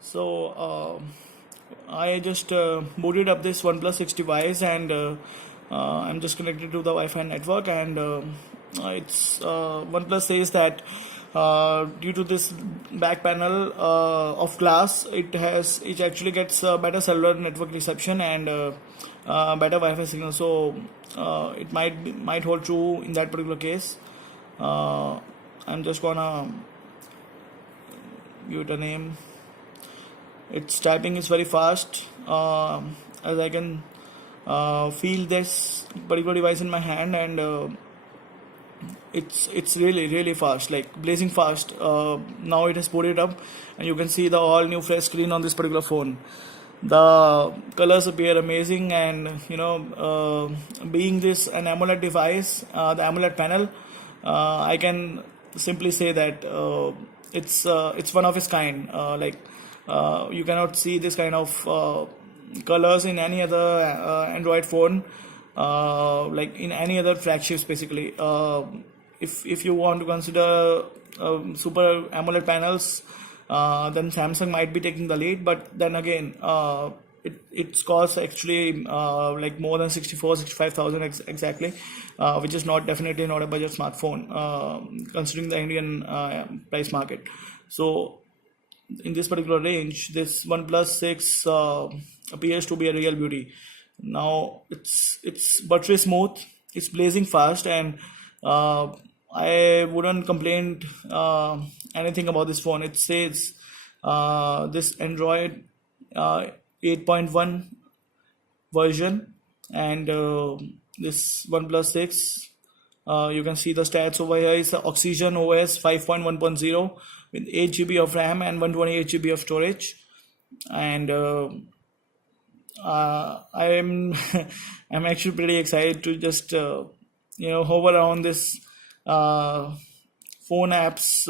So I just booted up this OnePlus 6 device, and I'm just connected to the Wi-Fi network, and it's OnePlus says that due to this back panel of glass, it actually gets better cellular network reception and better Wi-Fi signal. So it might hold true in that particular case. I'm just gonna give it a name. Its typing is very fast, as I can feel this particular device in my hand, and it's really fast, like blazing fast. Now it has booted up, and you can see the all new fresh screen on this particular phone. The colors appear amazing, and being this an AMOLED device, the AMOLED panel, I can simply say that it's one of its kind. You cannot see this kind of colors in any other Android phone, like in any other flagships basically. If you want to consider super AMOLED panels, then Samsung might be taking the lead, but then again, its costs actually like more than 65,000 exactly, which is not definitely not a budget smartphone considering the Indian price market. So in this particular range, this OnePlus 6 appears to be a real beauty. Now it's buttery smooth, it's blazing fast, and I wouldn't complain anything about this phone. It says this Android 8.1 version, and this OnePlus 6. You can see the stats over here. It's Oxygen OS 5.1.0 with 8 GB of RAM and 128 GB of storage. And I'm I'm actually pretty excited to just hover around this phone apps.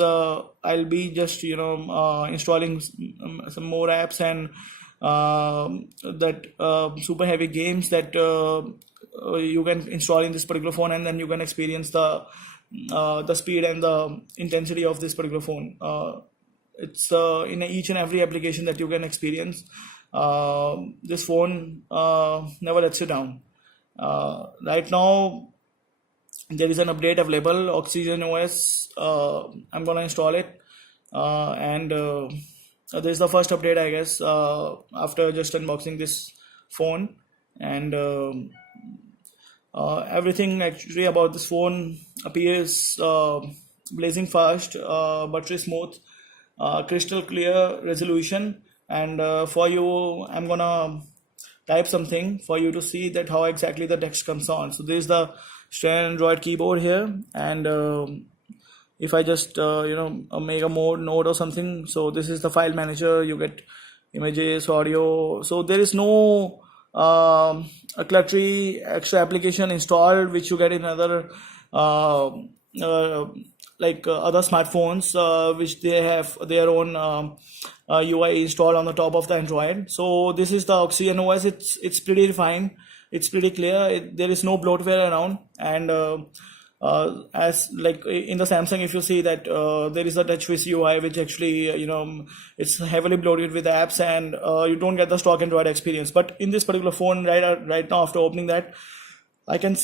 I'll be just installing some more apps, and that super heavy games that you can install in this particular phone, and then you can experience the speed and the intensity of this particular phone. It's in each and every application that you can experience. This phone never lets you down. Right now, there is an update available, Oxygen OS. I'm gonna install it, and this is the first update, I guess, after just unboxing this phone, and everything actually about this phone appears blazing fast, buttery smooth, crystal clear resolution, and for you, I'm gonna type something for you to see that how exactly the text comes on. So this is the standard Android keyboard here, and if I just make a more note or something, so this is the file manager. You get images, audio, so there is no a cluttery extra application installed which you get in other other smartphones, which they have their own UI installed on the top of the Android. So this is the Oxygen OS. It's pretty refined, it's pretty clear. There is no bloatware around, and as like in the Samsung, if you see that there is a TouchWiz UI, which actually it's heavily bloated with apps, and you don't get the stock Android experience. But in this particular phone, right now, after opening that, I can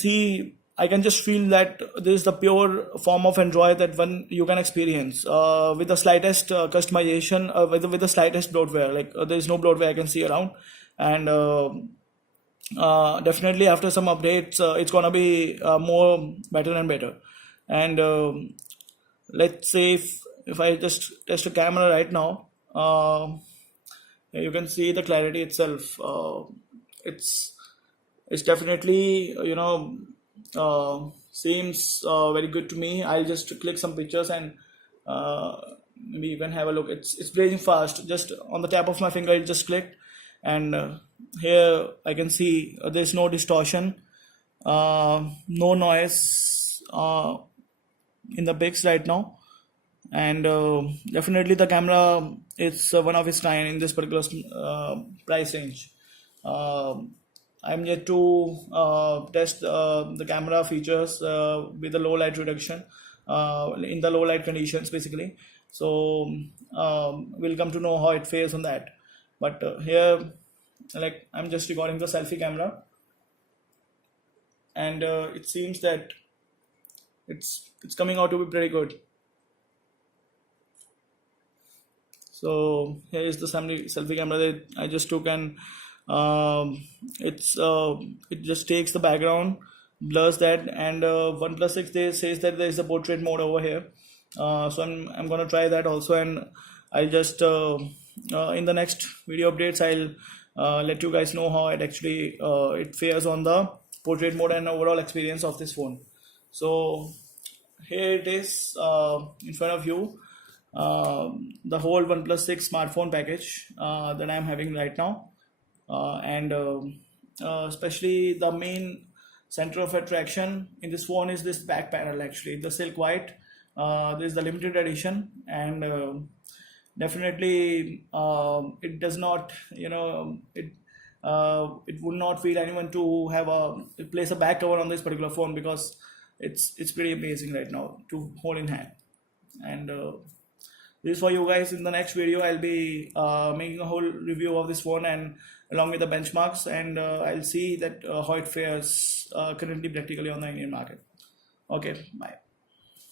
just feel that this is the pure form of Android that one you can experience with the slightest customization, with the slightest bloatware. Like there is no bloatware I can see around, and definitely after some updates, it's gonna be more better and better. And let's say if I just test a camera right now, you can see the clarity itself. It's definitely seems very good to me. I'll just click some pictures, and maybe you can have a look. It's blazing fast. Just on the tap of my finger, it just clicked, and here I can see there's no distortion, no noise in the pics right now, and definitely the camera is one of its kind in this particular price range. I'm yet to test the camera features with the low light reduction in the low light conditions basically. So we'll come to know how it fares on that. But here, like, I'm just recording the selfie camera, and it seems that it's coming out to be pretty good. So here is the selfie camera that I just took, and it just takes the background, blurs that, and OnePlus 6 they says that there is a portrait mode over here. So I'm gonna try that also, and I'll just in the next video updates I'll let you guys know how it actually it fares on the portrait mode and overall experience of this phone. So here it is in front of you, the whole OnePlus 6 smartphone package that I'm having right now, and especially the main center of attraction in this phone is this back panel, actually the silk white. This is the limited edition, and definitely it does not, it would not feel anyone to have place a back cover on this particular phone, because it's pretty amazing right now to hold in hand. And this is for you guys. In the next video I'll be making a whole review of this phone, and along with the benchmarks, and I'll see that how it fares currently practically on the Indian market. Okay, bye.